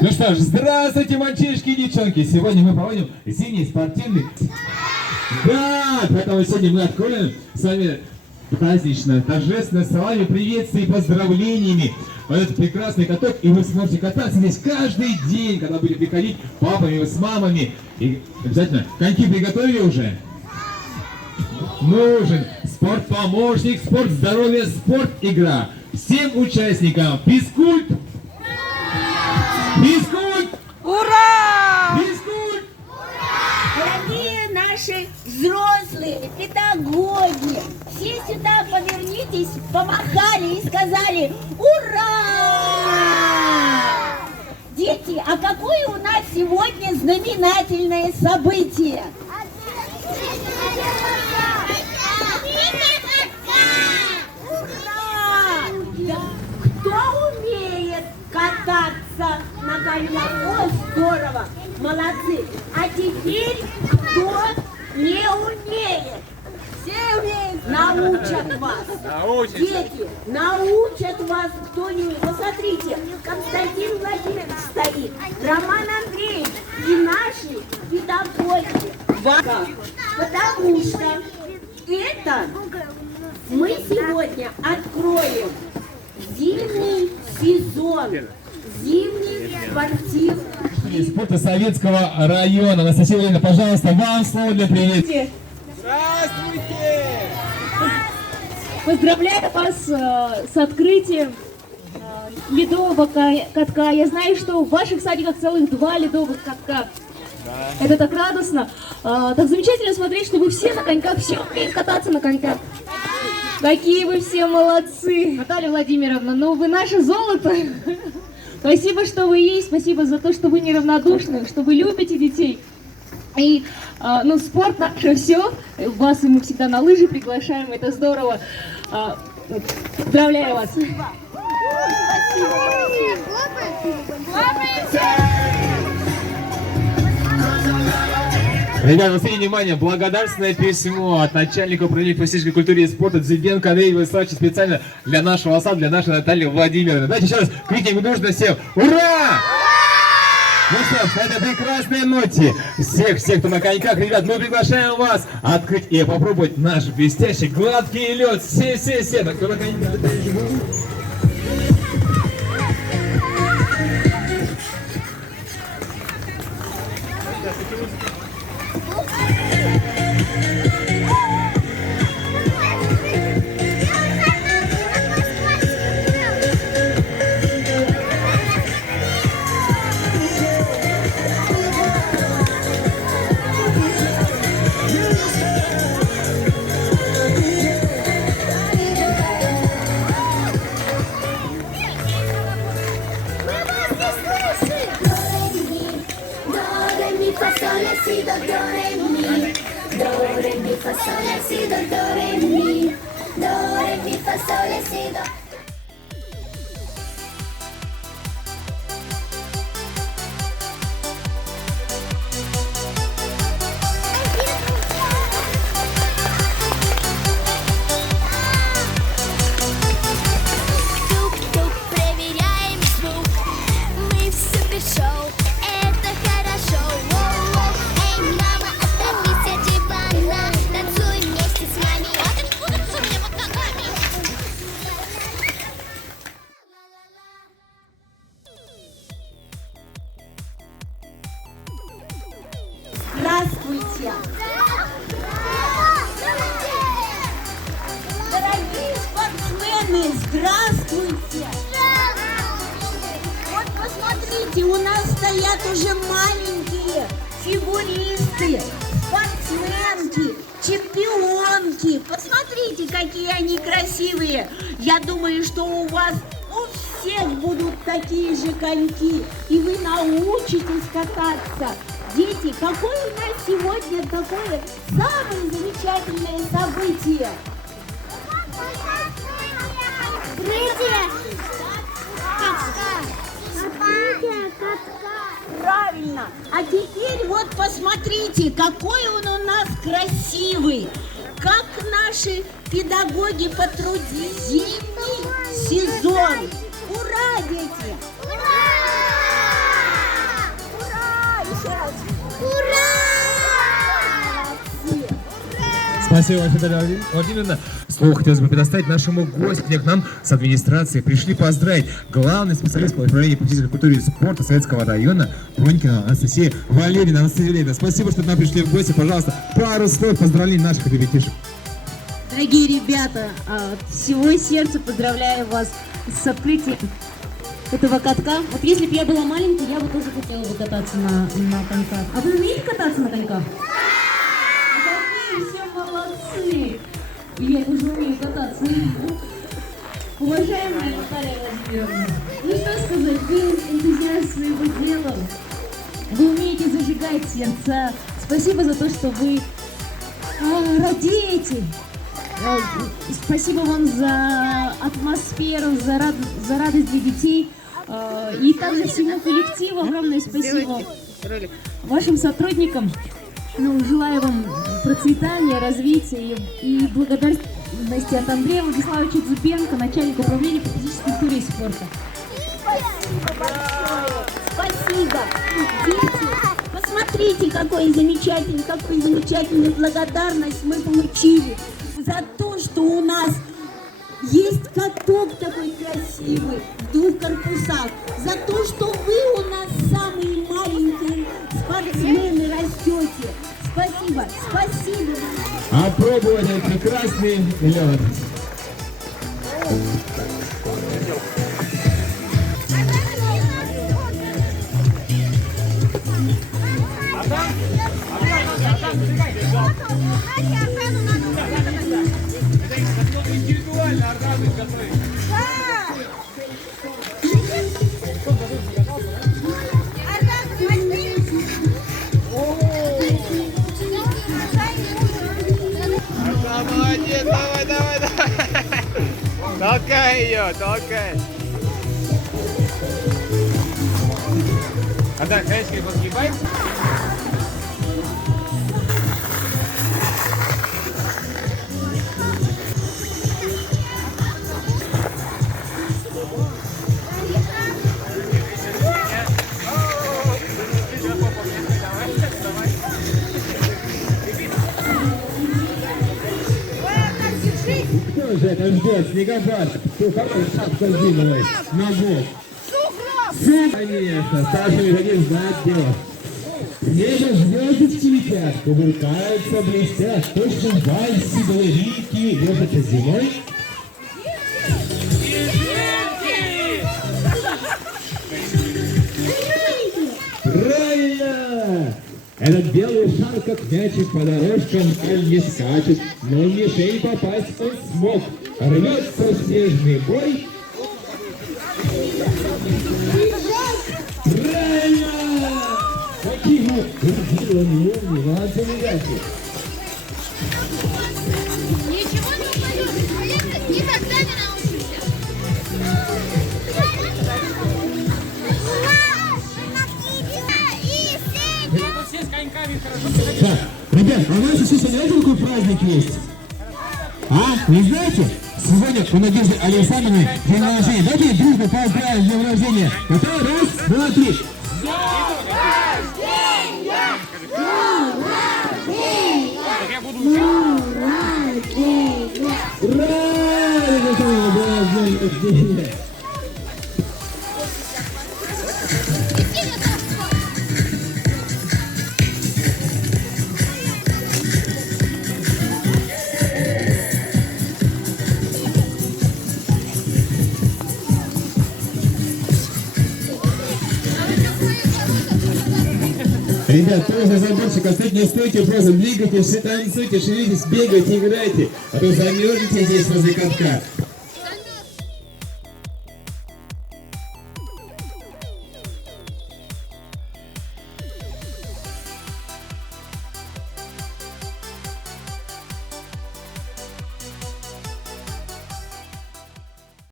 Ну что ж, здравствуйте, мальчишки и девчонки! Сегодня мы проводим зимний спортивный... Да, поэтому сегодня мы откроем с вами празднично, торжественно, словами приветствий и поздравлениями вот этот прекрасный каток, и вы сможете кататься здесь каждый день, когда будете приходить папами, с мамами. И обязательно, коньки приготовили уже? Нужен спорт-помощник, спорт-здоровье, спорт-игра. Всем участникам физкульт! Физкульт! Ура! Физкульт! Дорогие наши взрослые педагоги, все сюда повернитесь, помахали и сказали «Ура!». Дети, а какое у нас сегодня знаменательное событие? Ура! Да. Кто умеет кататься на коньках? О, здорово! Молодцы! А теперь кто не умеет? Все умеют. Научат вас. Дети, научат вас кто не умеет. Посмотрите, Константин Владимирович стоит, Роман Андреевич и наши педагоги. Потому что это мы сегодня откроем зимний сезон, зимний спортивный. Спорта Советского района. Анастасия Владимировна, пожалуйста, вам слово для приветствия. Здравствуйте! Поздравляю вас с открытием ледового катка. Я знаю, что в ваших садиках целых 2 ледовых катка. Да. Это так радостно. Так замечательно смотреть, что вы все на коньках, все умеют кататься на коньках. Какие вы все молодцы. Наталья Владимировна, ну вы наше золото. Спасибо, что вы есть, спасибо за то, что вы неравнодушны, что вы любите детей. И, ну, спорт наше все. Вас и мы всегда на лыжи приглашаем, это здорово. Поздравляю вас. Ребята, обратите внимание, благодарственное письмо от начальника управления физической культуры и спорта Дзыбенко Андрея Владиславовича специально для нашего сада, для нашей Натальи Владимировны. Давайте еще раз крикнем дружно всем «Ура!». Ну что ж, на этой прекрасной ноте всех, кто на коньках, ребят, мы приглашаем вас открыть и попробовать наш блестящий гладкий лед. Все, так кто на коньках. Здравствуйте! Дорогие спортсмены, здравствуйте! Вот посмотрите, у нас стоят уже маленькие фигуристы, спортсменки, чемпионки. Посмотрите, какие они красивые. Я думаю, что у вас у всех будут такие же коньки, и вы научитесь кататься. Дети, какое у нас сегодня такое самое замечательное событие? Открытие катка. Правильно. А теперь вот посмотрите, какой он у нас красивый. Как наши педагоги потрудились. Зимний сезон. Ура, дети! Ура! Спасибо, Наталья Владимировна. Слово хотелось бы предоставить нашему гостю, к нам с администрации. Пришли поздравить главный специалист по управлению физической культуры и спорта Советского района Пронькина Анастасия Валерьевна. Анастасия Валерьевна, спасибо, что к нам пришли в гости. Пожалуйста, пару слов поздравлений наших ребятишек. Дорогие ребята, от всего сердца поздравляю вас с открытием этого катка. Вот если бы я была маленькой, я бы тоже хотела бы кататься на коньках. А вы умеете кататься на коньках? Какие все молодцы! Я тоже умею кататься. Уважаемая Наталья Владимировна, ну что сказать, вы энтузиаст своего дела. Вы умеете зажигать сердца. Спасибо за то, что вы радеете. Спасибо вам за атмосферу, за радость для детей. И также всему коллективу огромное спасибо вашим сотрудникам. Ну, желаю вам процветания, развития и благодарности от Андрея Владиславовича Дзубенко, начальника управления по физической культуре и спорта. Спасибо. Дети, посмотрите, какую замечательную благодарность мы получили за то, что у нас есть каток такой красивый в 2 корпусах, за то, что вы у нас самые маленькие спортсмены растете. Спасибо, спасибо. Опробовать этот прекрасный лед. Молодец, давай. Толкай ее, толкай. А так, краешки подгибай. Кто же это ждет? Снегопад. Кто хороший шапка сдвинулась на бок? Сугроб! Конечно, старший механизм знает дело. В небе звездочки летят, кувыркаются, блестят. Точно в вальсе балеринки вешаются зимой. Правильно! Этот белый шар, как мячик по дорожкам, не скачет, но в мишень попасть он смог. Рвется в снежный бой. Правильно! Какие мы уродилами умные, молодцы, ребята. Ничего не упадет, поверьте, никогда не научишься. Так, ребят, а вы еще знаете, какой праздник есть? А? Не знаете? Сегодня у Надежды Александровны день рождения. Давайте ей дружно поздравим с днем рождения. Готовы? Раз, два, три. Ура! День рождения! Ребят, тоже заборчика, не стойте, просто двигайтесь, танцуйте, шевелитесь, бегайте, играйте, а то замерзнете здесь возле катка.